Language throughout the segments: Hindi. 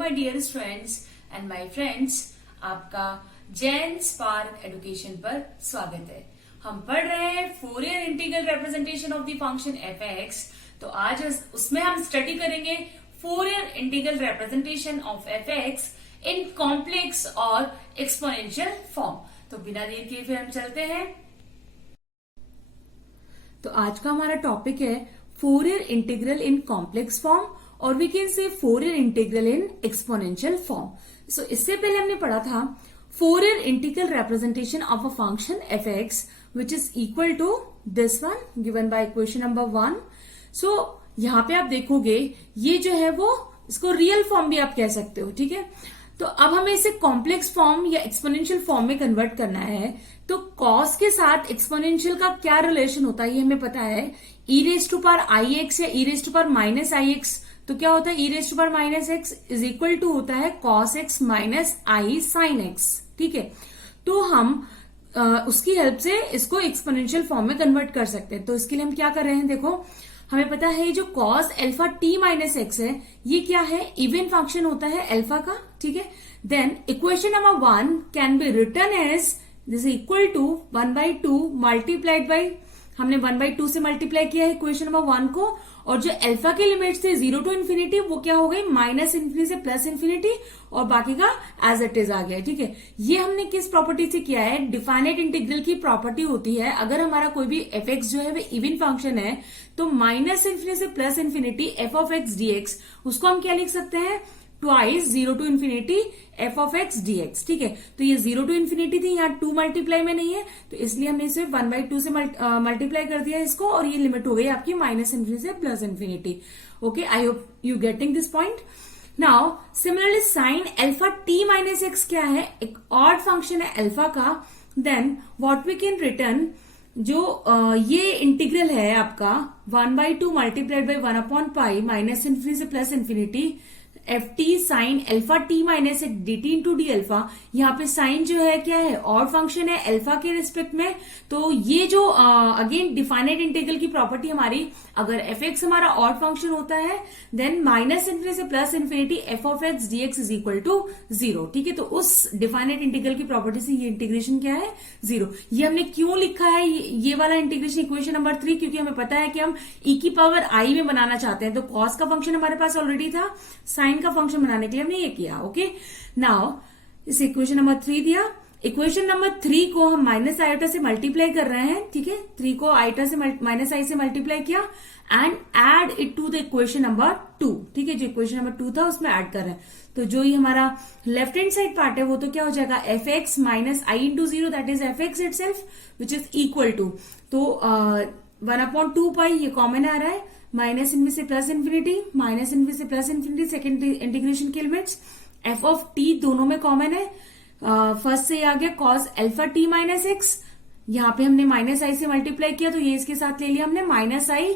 My dear students and my friends, आपका जैन स्पार्क एजुकेशन पर स्वागत है। हम पढ़ रहे हैं Fourier integral representation of the function f x. तो आज उसमें हम स्टडी करेंगे Fourier integral representation of F x in complex और एक्सपोनेंशियल फॉर्म। तो बिना देर किए फिर हम चलते हैं। तो आज का हमारा टॉपिक है Fourier integral in complex form और we can say Fourier integral in exponential form. So इससे पहले हमने पढ़ा था Fourier integral representation of a function f x which is equal to this one given by equation number 1। So यहाँ पे आप देखोगे ये जो है वो इसको रियल फॉर्म भी आप कह सकते हो, ठीक है। तो अब हमें इसे कॉम्प्लेक्स फॉर्म या एक्सपोनेंशियल फॉर्म में कन्वर्ट करना है। तो कॉस के साथ एक्सपोनेंशियल का क्या रिलेशन होता है ये हमें पता है। E raise to power i x या e raise to power minus i x, तो क्या होता है e raise to power minus x is equal to होता है cos x minus i sine x, ठीक है। तो हम उसकी हेल्प से इसको एक्सपोनेंशियल फॉर्म में कन्वर्ट कर सकते हैं। तो इसके लिए हम क्या कर रहे हैं, देखो हमें पता है जो cos alpha t minus x है ये क्या है, इवन फंक्शन होता है एल्फा का, ठीक है। Then equation number 1 can be written as this equal to 1/2 multiplied by, हमने 1/2 से मल्टीप्लाई किया है इक्वेशन नंबर 1 को, और जो अल्फा के लिमिट थे 0 टू इन्फिनिटी वो क्या हो गई माइनस इन्फिनिटी से प्लस इन्फिनिटी, और बाकी का एज इट इज आ गया, ठीक है। ये हमने किस प्रॉपर्टी से किया है, डिफाइनाइट इंटीग्रल की प्रॉपर्टी होती है अगर हमारा कोई भी एफ एक्स जो है वो इवन फंक्शन है तो माइनस इन्फिनिटी से plus infinity f of x dx, उसको हम क्या लिख सकते हैं twice 0 to infinity f of x dx, ठीक है। तो ये 0 टू इन्फिनिटी थी, यहाँ 2 मल्टीप्लाई में नहीं है तो इसलिए हमने इसे 1/2 से मल्टीप्लाई कर दिया इसको, और ये लिमिट हो गई आपकी माइनस इन्फिनिटी से plus infinity. Okay, I hope you getting this point. Now similarly sine alpha t minus x क्या है, एक ऑड फंक्शन है एल्फा का। Then what we can return, जो ये इंटीग्रल है आपका 1/2 मल्टीप्लाइड बाई 1/पाई माइनस इन्फिनिटी से plus infinity f t sine alpha t minus एक d t into d alpha. यहाँ पे साइन जो है क्या है, ऑड फंक्शन है एल्फा के रिस्पेक्ट में। तो ये जो अगेन डिफाइनाइट इंटीग्रल की प्रॉपर्टी हमारी, अगर एफ एक्स हमारा ऑड फंक्शन होता है देन माइनस इन्फिनिटी से plus infinity f of x d x is equal to 0, ठीक है। तो उस डिफाइनाइट इंटीग्रल की प्रॉपर्टी से ये इंटीग्रेशन क्या है 0। ये हमने क्यों लिखा है ये वाला इंटीग्रेशन इक्वेशन नंबर 3, क्योंकि हमें पता है कि हम ई की पावर आई में बनाना चाहते हैं। तो कॉस का फंक्शन हमारे पास ऑलरेडी था, साइन का फंक्शन बनाने के लिए हमने ये किया। ओके, नाउ इस इक्वेशन नंबर 3 दिया। इक्वेशन नंबर 3 को हम माइनस आयोटा से मल्टीप्लाई कर रहे हैं, ठीक है। 3 को आयोटा से माइनस आई से मल्टीप्लाई किया and add it to the equation number 2, ठीक है। जो इक्वेशन नंबर 2 था उसमें ऐड कर रहे हैं। तो जो ये हमारा लेफ्ट हैंड साइड पार्ट है वो तो क्या हो जाएगा f x minus i into 0 that is f x itself which is equal to, तो 1/2 पाई ये कॉमन आ रहा है, माइनस इनमें से प्लस इन्फिनिटी, माइनस इनमें से प्लस इन्फिनिटी, सेकेंड इंटीग्रेशन की लिमिट्स एफ ऑफ टी दोनों में कॉमन है। फर्स्ट से आ गया cos alpha t minus x, यहाँ पे हमने माइनस आई से मल्टीप्लाई किया तो ये इसके साथ ले लिया हमने minus i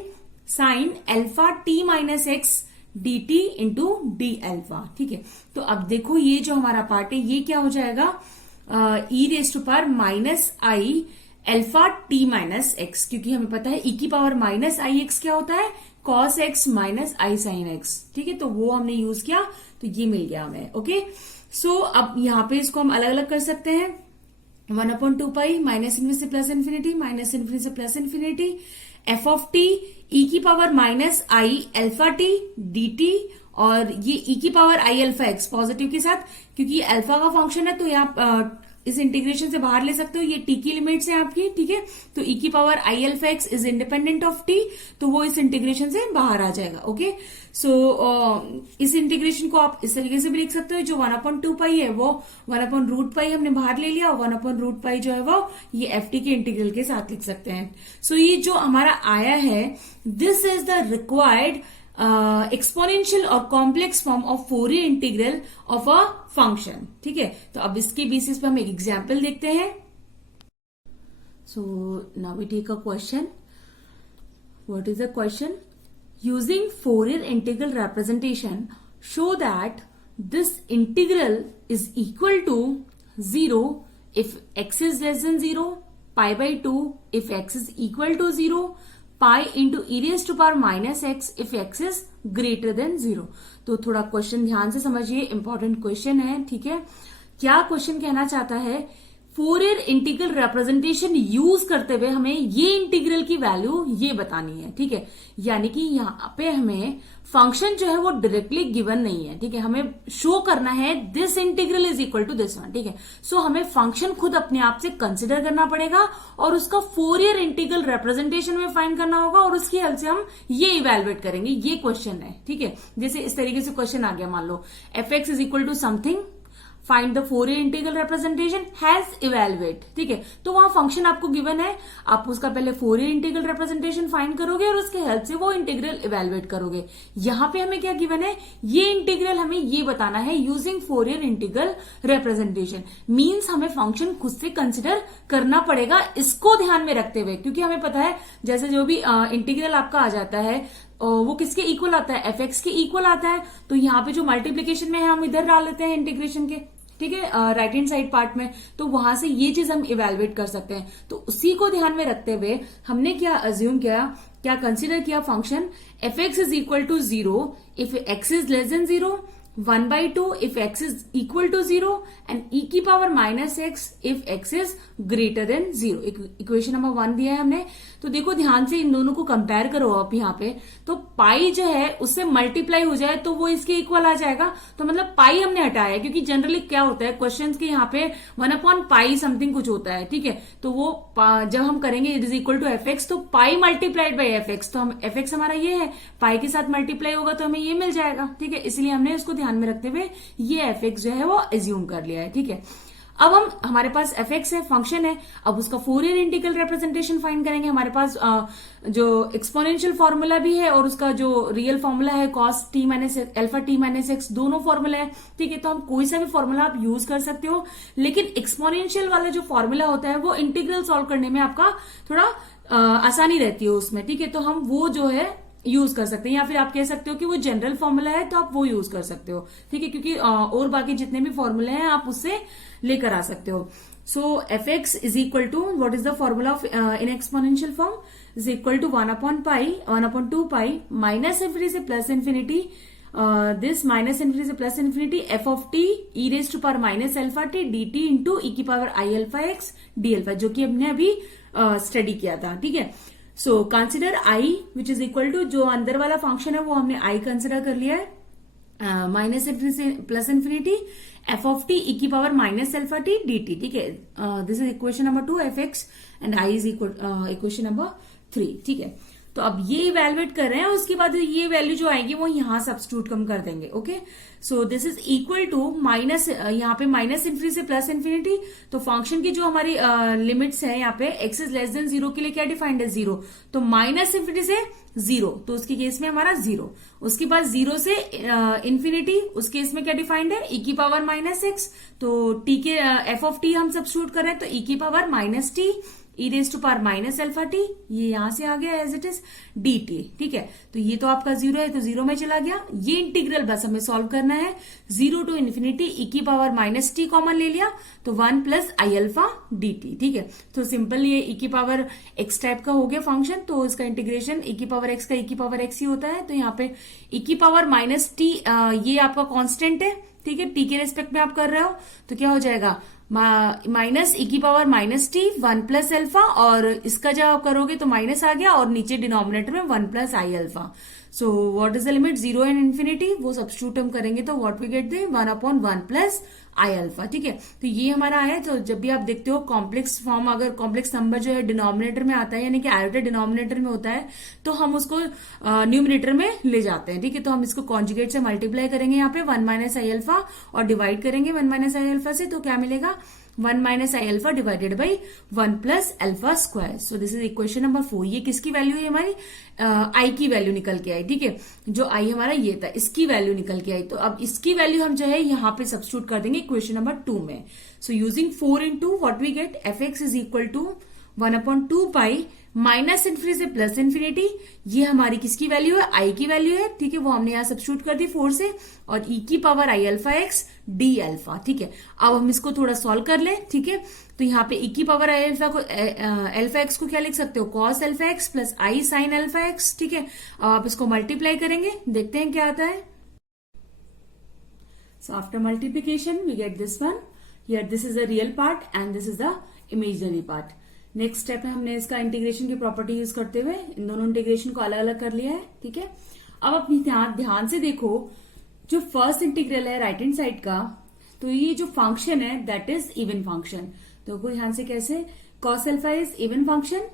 sine alpha t minus x d t into d alpha, ठीक है। तो अब देखो ये जो हमारा पार्ट है ये क्या हो जाएगा e raise to power minus i alpha t minus x, क्योंकि हमें पता है ई की पावर माइनस आई एक्स क्या होता है cos x minus i sine x, ठीक है। तो वो हमने यूज किया तो ये मिल गया हमें। ओके, सो अब यहाँ पे इसको हम अलग अलग कर सकते हैं। 1/2 पाई माइनस इन्फिनिटी से प्लस इन्फिनिटी, माइनस इन्फिनिटी से plus infinity f of t e की power minus i alpha t d t, और ये ई की power i alpha x positive के साथ, क्योंकि अल्फा का फंक्शन है तो यहाँ इस इंटीग्रेशन से बाहर ले सकते हो, ये टी की लिमिट्स है आपकी, ठीक है। तो ई की power i alpha x is independent of T, तो वो इस इंटीग्रेशन से बाहर आ जाएगा। ओके, सो इस इंटीग्रेशन को आप इस तरीके से भी लिख सकते हो, जो 1/2 पाई है वो 1/रूट पाई हमने बाहर ले लिया, और 1/रूट पाई जो है वो ये एफ टी के इंटीग्रल के साथ लिख सकते हैं। सो ये जो हमारा आया है this is the required exponential और complex form of Fourier integral of a function, ठीक है। तो अब इसके बेसिस पे हम एक एग्जाम्पल देखते हैं। So now we take a question. What is the question? Using Fourier integral representation show that this integral is equal to 0 if x is less than 0, pi by 2 if x is equal to 0, pi into e raise to power minus x if x is greater than 0। तो थोड़ा क्वेश्चन ध्यान से समझिए, इंपॉर्टेंट क्वेश्चन है, ठीक है। क्या क्वेश्चन कहना चाहता है, फोरियर इंटीग्रल रिप्रेजेंटेशन यूज करते हुए हमें ये इंटीग्रल की वैल्यू ये बतानी है, ठीक है। यानी कि यहाँ पे हमें फंक्शन जो है वो डायरेक्टली गिवन नहीं है, ठीक है। हमें शो करना है this integral is equal to this one, ठीक है। सो हमें फंक्शन खुद अपने आप से कंसिडर करना पड़ेगा और उसका फोरियर इंटीग्रल रिप्रेजेंटेशन में फाइंड करना होगा और उसकी हेल्प से हम ये इवेलुएट करेंगे। ये क्वेश्चन है, ठीक है। जैसे इस तरीके से क्वेश्चन आ गया, मान लो f x is equal to something, find the Fourier integral representation has evaluate, ठीक है। तो वहां फंक्शन आपको गिवन है, आप उसका पहले फोरियर इंटीग्रल रिप्रेजेंटेशन फाइंड करोगे और उसके हेल्प से वो इंटीग्रल इवेलुएट करोगे। यहां पे हमें क्या गिवन है, ये इंटीग्रल हमें ये बताना है using Fourier integral representation. Means हमें फंक्शन खुद से कंसिडर करना पड़ेगा, इसको ध्यान में रखते हुए, क्योंकि हमें पता है जैसे जो भी इंटीग्रल आपका आ जाता है वो किसके इक्वल आता है, एफ एक्स के इक्वल आता है। तो यहाँ पे जो मल्टीप्लीकेशन में है हम इधर डाल लेते हैं इंटीग्रेशन के, ठीक है, राइट हैंड साइड पार्ट में। तो वहां से ये चीज हम इवेलुएट कर सकते हैं। तो उसी को ध्यान में रखते हुए हमने क्या अज्यूम किया, क्या कंसिडर किया, function f x is equal to 0 if x is less than 0, 1/2 if x is equal to 0 and e की power minus x if x is greater than 0। Equation number 1 दिया है हमने। तो देखो ध्यान से इन दोनों को कंपेयर करो आप यहाँ पे, तो पाई जो है उससे मल्टीप्लाई हो जाए तो वो इसके इक्वल आ जाएगा। तो मतलब पाई हमने हटाया है, क्योंकि जनरली क्या होता है क्वेश्चंस के यहाँ पे 1/पाई समथिंग कुछ होता है, ठीक है। तो वो जब हम करेंगे it is equal to f x, तो pi multiplied by f x, तो हम एफ एक्स हमारा ये है, पाई के साथ मल्टीप्लाई होगा तो हमें ये मिल जाएगा, ठीक है। इसलिए हमने उसको ध्यान में रखते हुए ये एफ एक्स जो है वो एज्यूम कर लिया है, ठीक है। अब हमारे पास एफ एक्स है, फंक्शन है, अब उसका फोरियर इंटीग्रल रिप्रेजेंटेशन फाइंड करेंगे। हमारे पास जो एक्सपोनेंशियल फॉर्मूला भी है और उसका जो रियल फॉर्मूला है cos T minus alpha T minus x, दोनों फॉर्मूला है, ठीक है। तो हम कोई सा भी फॉर्मूला आप यूज कर सकते हो, लेकिन एक्सपोनेंशियल वाला जो फॉर्मूला होता है वो इंटीग्रल सॉल्व करने में आपका थोड़ा आसानी रहती है उसमें, ठीक है। तो हम वो जो है यूज कर सकते हैं, या फिर आप कह सकते हो कि वो जनरल फॉर्मूला है तो आप वो यूज कर सकते हो, ठीक है। क्योंकि और बाकी जितने भी फॉर्मूले हैं आप उससे लेकर आ सकते हो। So f x is equal to what is the formula of in exponential form, is equal to 1/2 pi minus infinity से plus infinity, this minus infinity से plus infinity f of t e raise to power minus alpha t d t into e की power i alpha x d alpha, जो कि हमने अभी स्टडी किया था, ठीक है। So consider I which is equal to, जो अंदर वाला फंक्शन है वो हमने आई कंसिडर कर लिया है, माइनस इंफिनिटी से plus infinity f of t e की power minus alpha t d t, ठीक है। This is equation number 2 f x and I is equation number 3, ठीक है। तो अब ये इवेलुएट कर रहे हैं, उसके बाद ये वैल्यू जो आएगी वो यहां सब्स्टिट्यूट कम कर देंगे, okay. So this is equal to minus, यहाँ पे माइनस इंफिनिटी से प्लस इंफिनिटी, तो फंक्शन की जो हमारी लिमिट्स है यहाँ पे एक्स इज लेस देन 0 के लिए क्या डिफाइंड है 0, तो माइनस इंफिनिटी से 0, तो उसके केस में हमारा 0। उसके बाद 0 से इंफिनिटी, उस केस में क्या डिफाइंड है ई की पावर माइनस एक्स, तो टी के एफ ऑफ टी हम सब्स्टिट्यूट कर रहे हैं, तो ई की power minus t e raise to power minus alpha t, ये यहां से आ गया as it is d t, ठीक है। तो ये तो आपका 0 है तो 0 में चला गया। ये इंटीग्रल बस हमें सॉल्व करना है, 0 टू इन्फिनिटी ई की पावर माइनस टी कॉमन ले लिया तो 1 plus i alpha D t, ठीक है। तो सिंपल ये ई की पावर एक्स टाइप का हो गया फंक्शन, तो इसका इंटीग्रेशन ई की पावर एक्स का ई की पावर एक्स ही होता है। तो यहाँ पे ई की पावर माइनस टी ये आपका कॉन्स्टेंट है, ठीक है, टी के रेस्पेक्ट में आप कर रहे हो, तो क्या हो जाएगा माइनस ई की power minus T 1 plus alpha, और इसका जब आप करोगे तो माइनस आ गया और नीचे डिनोमिनेटर में 1 plus i alpha. So what is the limit 0 and infinity, वो सब्स्टिट्यूट हम करेंगे तो what we get the 1/1 plus i alpha, ठीक है। तो ये हमारा आया। तो जब भी आप देखते हो कॉम्प्लेक्स फॉर्म, अगर कॉम्प्लेक्स नंबर जो है डिनोमिनेटर में आता है, यानी कि आयोटा डिनोमिनेटर में होता है, तो हम उसको न्यूमिनेटर में ले जाते हैं, ठीक है। तो हम इसको कॉन्जुगेट से मल्टीप्लाई करेंगे यहाँ पे 1 माइनस आई अल्फा और डिवाइड करेंगे 1 माइनस आई अल्फा से, तो क्या मिलेगा 1 minus I alpha divided by 1 plus alpha square. So this is equation number 4। ये किसकी वैल्यू है हमारी, आई की वैल्यू निकल के आई, ठीक है। जो आई हमारा ये था, इसकी वैल्यू निकल के आई, तो अब इसकी वैल्यू हम जो है यहाँ पे सब्स्टिट्यूट कर देंगे इक्वेशन नंबर 2 में। So using 4 into what we get f x is equal to 1/2 minus infinity से प्लस इन्फिनिटी, ये हमारी किसकी वैल्यू है, आई की वैल्यू है, ठीक है, वो हमने यहां सब्स्टिट्यूट कर दी 4 से, और ई की power i alpha x d alpha, ठीक है। अब हम इसको थोड़ा सॉल्व कर लें, ठीक है। तो यहाँ पे ई की पावर आई अल्फा को अल्फा एक्स को क्या लिख सकते हो, कॉस अल्फा एक्स प्लस आई साइन अल्फा एक्स, ठीक है। अब आप इसको मल्टीप्लाई करेंगे, देखते हैं क्या आता है। So after multiplication we get this one. Here this is the real part and this is the imaginary part. Next step है, हमने इसका इंटीग्रेशन की प्रॉपर्टी यूज करते हुए इन दोनों इंटीग्रेशन को अलग अलग कर लिया है, ठीक है। अब अपनी ध्यान से देखो, जो फर्स्ट इंटीग्रल है राइट हैंड साइड का, तो ये जो फंक्शन है दैट इज इवन फंक्शन। तो ध्यान से कैसे, cos alpha is even function,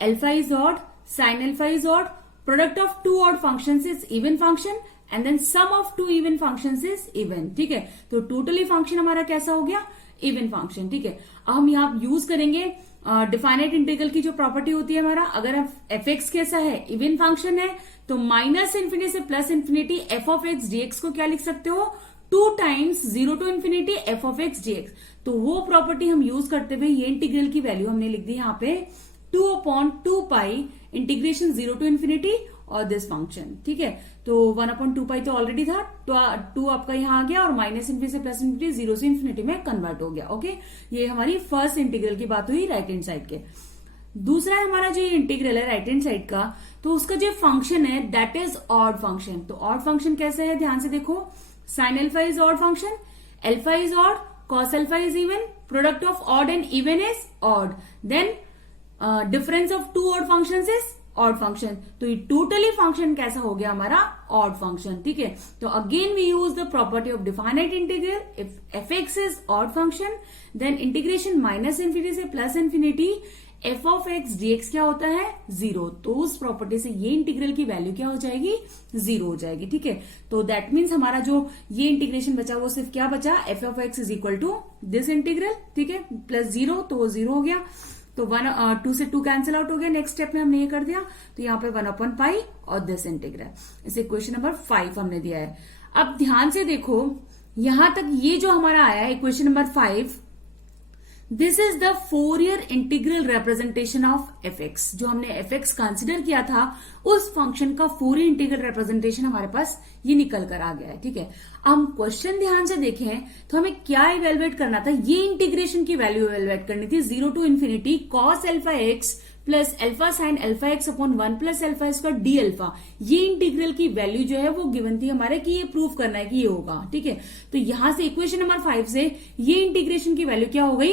alpha is odd, sine alpha is odd, product of two odd functions is even function and then sum of two even functions is even, ठीक है। तो टोटली फंक्शन हमारा कैसा हो गया, इवन फंक्शन, ठीक है। अब हम यहाँ यूज करेंगे डिफाइनाइट इंटीग्रल की जो प्रॉपर्टी होती है हमारा, अगर एफ एक्स कैसा है, इवन फंक्शन है, तो माइनस इन्फिनिटी से plus infinity f of x dx को क्या लिख सकते हो, 2 times 0 to infinity f of x dx. तो वो प्रॉपर्टी हम यूज करते हुए ये इंटीग्रल की वैल्यू हमने लिख दी यहाँ पे 2/2 इंटीग्रेशन 0 टू इन्फिनिटी और दिस फंक्शन, ठीक है। तो 1/2 तो ऑलरेडी था, तो 2 आपका यहाँ आ गया और माइनस इन्फिनिटी से प्लस इन्फिनिटी 0 से इन्फिनिटी में कन्वर्ट हो गया, ओके। ये हमारी फर्स्ट इंटीग्रल की बात हुई राइट हैंड साइड के। दूसरा है हमारा जो इंटीग्रल है राइट हैंड साइड का, तो उसका जो फंक्शन है दैट इज ऑड फंक्शन। तो ऑड फंक्शन कैसे है, ध्यान से देखो, sine alpha is odd function, alpha is odd, cos alpha is even, product of odd and even is odd, then difference of two odd functions is odd function. तो ये टोटली फंक्शन कैसा हो गया हमारा, ऑड फंक्शन, ठीक है। तो again we use the property of definite integral, if f x is odd function then integration minus infinity से plus infinity f of x dx क्या होता है, 0। तो उस प्रॉपर्टी से ये इंटीग्रल की वैल्यू क्या हो जाएगी, 0 हो जाएगी, ठीक है। तो दैट मीन्स हमारा जो ये इंटीग्रेशन बचा वो सिर्फ क्या बचा, f of x is equal to this integral, ठीक है, प्लस 0, तो वो 0 हो गया। तो 2 से 2 कैंसिल आउट हो गया। नेक्स्ट स्टेप में हमने ये कर दिया, तो यहाँ पे 1/π और दिस इंटीग्रल, इसे इक्वेशन नंबर 5 हमने दिया है। अब ध्यान से देखो, यहां तक ये जो हमारा आया है equation number 5, this is the Fourier integral representation of F x. जो हमने एफ एक्स कंसिडर किया था उस फंक्शन का फोरियर इंटीग्रल रिप्रेजेंटेशन हमारे पास ये निकल कर आ गया है, ठीक है। अब हम क्वेश्चन ध्यान से देखें तो हमें क्या इवेलुएट करना था, ये इंटीग्रेशन की वैल्यू इवेलुएट करनी थी, 0 to infinity cos alpha x plus alpha sine alpha x upon 1 plus alpha square d alpha. ये इंटीग्रल की वैल्यू जो है वो गिवन थी हमारे कि ये प्रूव करना है कि ये होगा, ठीक है। तो यहां से इक्वेशन नंबर 5 से ये इंटीग्रेशन की वैल्यू क्या हो गई,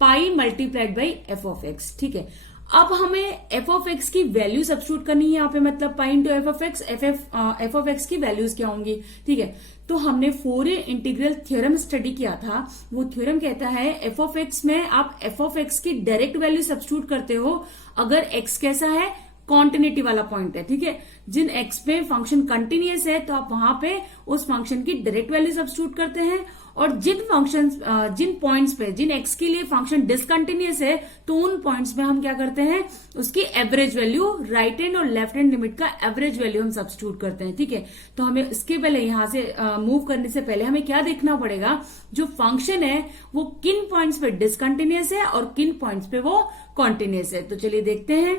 पाई multiplied by F of x, ठीक है। अब हमें एफ ऑफ एक्स की वैल्यू सब्स्टिट्यूट करनी है यहाँ पे, मतलब pi into F of x, F of x की वैल्यूज क्या होंगी, ठीक है। तो हमने फोरियर इंटीग्रल थ्योरम स्टडी किया था, वो थ्योरम कहता है एफ ऑफ एक्स में आप एफ ऑफ एक्स की डायरेक्ट वैल्यू सब्स्टिट्यूट करते हो अगर एक्स कैसा है, कॉन्टिन्यूटी वाला पॉइंट है, ठीक है। जिन एक्स पे फंक्शन कंटिन्यूअस है तो आप वहां पे उस फंक्शन की डायरेक्ट वैल्यू सब्स्टिट्यूट करते हैं, और जिन पॉइंट्स पे, जिन एक्स के लिए फंक्शन डिसकंटिन्यूअस है तो उन पॉइंट्स पे हम क्या करते हैं, उसकी एवरेज वैल्यू, राइट हैंड और लेफ्ट हैंड लिमिट का एवरेज वैल्यू हम सब्स्टिट्यूट करते हैं, ठीक है। तो हमें इसके पहले यहां से मूव करने से पहले हमें क्या देखना पड़ेगा, जो फंक्शन है वो किन पॉइंट्स पे डिसकंटिन्यूअस है और किन पॉइंट्स पे वो कॉन्टिन्यूअस है। तो चलिए देखते हैं।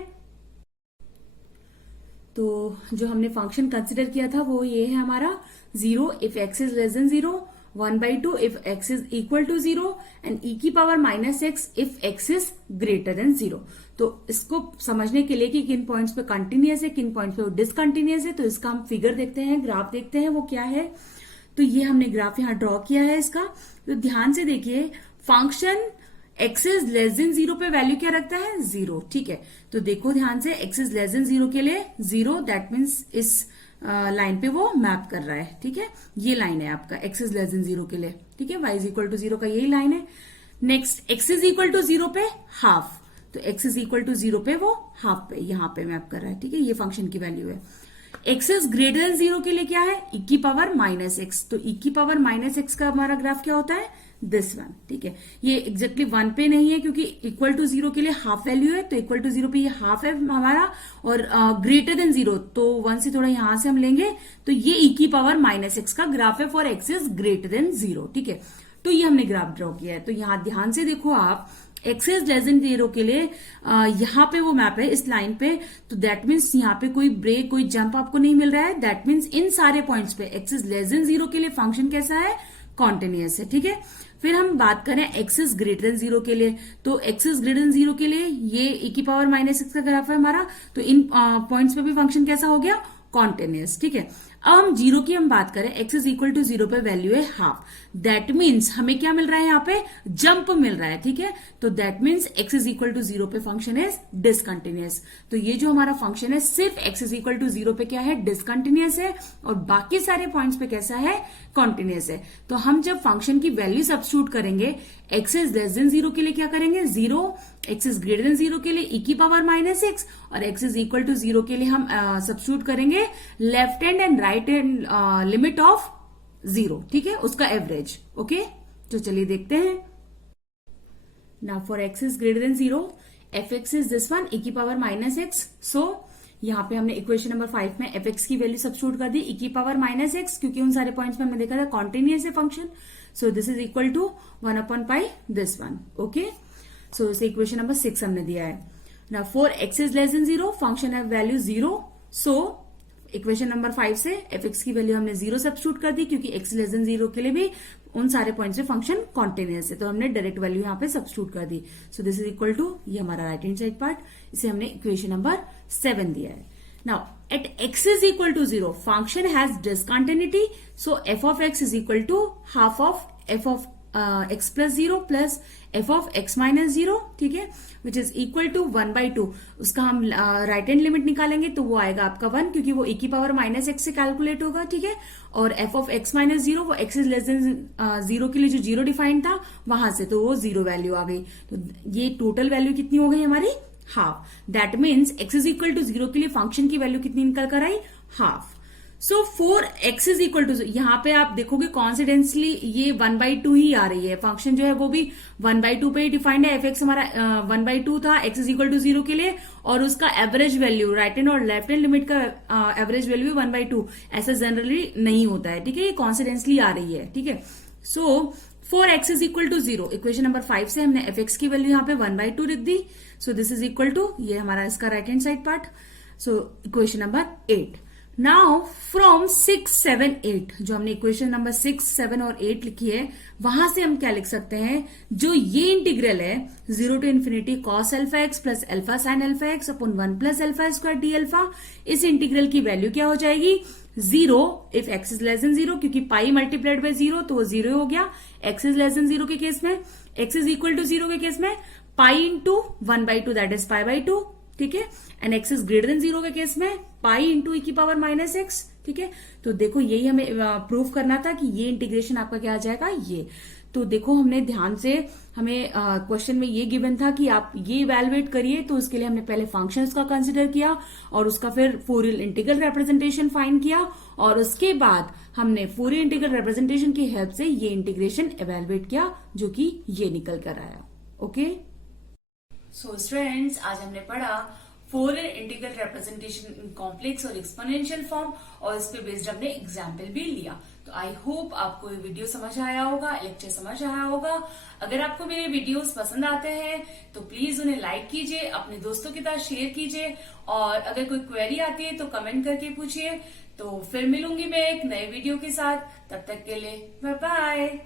तो जो हमने फंक्शन कंसिडर किया था वो ये है हमारा 0 if x is less than 0, 1/2 if x is equal to 0 and e की power -x if x is greater than 0। तो इसको समझने के लिए कि किन पॉइंट्स पे कंटिन्यूअस है, किन पॉइंट्स पे वो डिसकंटिन्यूअस है, तो इसका हम फिगर देखते हैं, ग्राफ देखते हैं वो क्या है। तो ये हमने ग्राफ यहाँ ड्रॉ किया है इसका। तो ध्यान से देखिए, function x is less than 0 पे वैल्यू क्या रखता है, 0, ठीक है। तो देखो ध्यान से, x इज लेस देन 0 के लिए 0, दैट मीन्स इस लाइन पे वो मैप कर रहा है, ठीक है। ये लाइन है आपका x इज लेस देन 0 के लिए, ठीक है। y इज इक्वल टू 0 का यही लाइन है। Next x is equal to 0 पे हाफ, तो x इज इक्वल टू 0 पे वो हाफ पे यहाँ पे मैप कर रहा है, ठीक है। ये फंक्शन की वैल्यू है। x इज ग्रेटर देन 0 के लिए क्या है, e की पावर -x। तो e की पावर -x का हमारा ग्राफ क्या होता है, दिस वन, ठीक है। ये एग्जैक्टली 1 पे नहीं है क्योंकि इक्वल टू 0 के लिए हाफ वैल्यू है, तो इक्वल टू 0 पे ये हाफ है हमारा, और ग्रेटर देन 0 तो 1 से थोड़ा यहां से हम लेंगे, तो ये e की पावर -x का ग्राफ है for x is greater than 0, ठीक है। तो ये हमने ग्राफ ड्रॉ किया है। तो यहां ध्यान से देखो आप, एक्स इज लेस देन 0 के लिए यहाँ पे वो मैप है इस लाइन पे, तो दैट मीन्स यहाँ पे कोई ब्रेक कोई जंप आपको नहीं मिल रहा है। दैट मीन्स इन सारे पॉइंट्स पे एक्स इज लेस देन 0 के लिए फंक्शन कैसा है, कॉन्टिन्यूअस है। ठीक है, फिर हम बात करें एक्स इज ग्रेटर देन 0 के लिए, तो एक्स इज ग्रेटर देन 0 के लिए ये e की पावर -x का ग्राफ है हमारा, तो इन पॉइंट्स पे भी फंक्शन कैसा हो गया, कॉन्टिन्यूअस। ठीक है, अब हम 0 की हम बात करें, x इज इक्वल टू 0 पे वैल्यू है हाफ, दैट मीन्स हमें क्या मिल रहा है, यहाँ पे जंप मिल रहा है। ठीक है, तो that means x is equal to 0 पे फंक्शन इज डिसकंटिन्यूअस। तो ये जो हमारा फंक्शन है सिर्फ x इज इक्वल टू 0 पे क्या है, डिसकंटिन्यूअस है, और बाकी सारे पॉइंट्स पे कैसा है, कॉन्टिन्यूअस है। तो हम जब फंक्शन की वैल्यू सब्स्टिट्यूट करेंगे, x इज लेस देन 0 के लिए क्या करेंगे 0, x इज ग्रेटर देन 0 के लिए e की पावर -x, और x इज इक्वल टू 0 के लिए हम सब्स्टिट्यूट करेंगे left hand and right hand limit of 0। ठीक है, उसका एवरेज। ओके, तो चलिए देखते हैं। Now for x is greater than 0, fx is this one e की पावर -x। सो यहाँ पे हमने इक्वेशन नंबर 5 में fx की वैल्यू सब्स्टिट्यूट कर दी e की पावर -x, क्योंकि उन सारे पॉइंट्स में हमने देखा था कॉन्टिन्यूअस है function. So this is equal to 1/π this one. Okay, so इसे इक्वेशन नंबर 6 हमने दिया है। Now for x is less than 0, function है वैल्यू 0। सो इक्वेशन नंबर 5 से fx की वैल्यू हमने 0 सब्स्टिट्यूट कर दी, क्योंकि x लेस देन 0 के लिए भी उन सारे पॉइंट्स पे फंक्शन कॉन्टिन्यूअस है, तो हमने डायरेक्ट वैल्यू यहाँ पे सब्स्टिट्यूट कर दी। So this is equal to, ये हमारा राइट हैंड साइड पार्ट, इसे हमने इक्वेशन नंबर 7 दिया है। Now at x is equal to 0, function has discontinuity, so f of x is equal to half of f of x plus 0 plus f of x minus 0। ठीक है, विच इज इक्वल टू 1/2। उसका हम राइट हैंड लिमिट निकालेंगे तो वो आएगा आपका 1, क्योंकि वो e की पावर -x से कैलकुलेट होगा। ठीक है, और f ऑफ x माइनस 0, वो x इज लेस देन 0 के लिए जो 0 डिफाइंड था वहां से, तो वो 0 वैल्यू आ गई। तो ये टोटल वैल्यू कितनी हो गई हमारी, half. That means x is equal to 0 के लिए फंक्शन की वैल्यू कितनी निकल कर आई, half. So for x is equal to, यहाँ पे आप देखोगे कॉन्सिडेंसली ये 1/2 ही आ रही है, फंक्शन जो है वो भी 1/2 पे ही डिफाइंड है। fx हमारा 1/2 था x इज इक्वल टू 0 के लिए, और उसका एवरेज वैल्यू राइट हैंड और लेफ्ट हैंड लिमिट का एवरेज वैल्यू 1/2, ऐसा जनरली नहीं होता है। ठीक है, ये कॉन्सिडेंसली आ रही है। ठीक है, so for x is equal to 0, equation number 5 से हमने fx की वैल्यू यहाँ पे 1/2 लिख दी। So this is equal to, ये हमारा इसका right hand side part. So equation number 8। Now from 6, 7, 8, जो हमने इक्वेशन नंबर 6, 7 और 8 लिखी है, वहां से हम क्या लिख सकते हैं, जो ये इंटीग्रल है 0 to infinity cos alpha x plus alpha sine alpha x upon 1 plus alpha square d alpha, इस इंटीग्रल की वैल्यू क्या हो जाएगी, 0 if x is less than 0, क्योंकि पाई मल्टीप्लाइड बाय 0 तो वो 0 हो गया। x इज लेस देन 0 के केस में, x इज इक्वल टू 0 के केस में पाई इंटू 1/2 दैट इज π/2। ठीक है, and x is greater than 0 के केस में पाई इंटू e की पावर -x। ठीक है, तो देखो यही हमें प्रूफ करना था कि ये इंटीग्रेशन आपका क्या आ जाएगा, ये। तो देखो हमने ध्यान से, हमें क्वेश्चन में ये गिवन था कि आप ये इवेलुएट करिए, तो उसके लिए हमने पहले फंक्शंस का कंसिडर किया और उसका फिर फोरियर इंटीग्रल रिप्रेजेंटेशन फाइंड किया, और उसके बाद हमने फोरियर इंटीग्रल रिप्रेजेंटेशन की हेल्प से ये इंटीग्रेशन इवेलुएट किया, जो कि ये निकल कर आया। ओके, सो स्टूडेंट्स, आज हमने पढ़ा Fourier integral representation in complex और एक्सपोनेंशियल फॉर्म, और इस पे बेस्ड हमने एग्जाम्पल भी लिया। तो आई होप आपको ये वीडियो समझ आया होगा, लेक्चर समझ आया होगा। अगर आपको मेरे वीडियोस पसंद आते हैं तो प्लीज उन्हें लाइक कीजिए, अपने दोस्तों के साथ शेयर कीजिए, और अगर कोई क्वेरी आती है तो कमेंट करके पूछिए। तो फिर मिलूंगी मैं एक नए वीडियो के साथ, तब तक के लिए बाय बाय।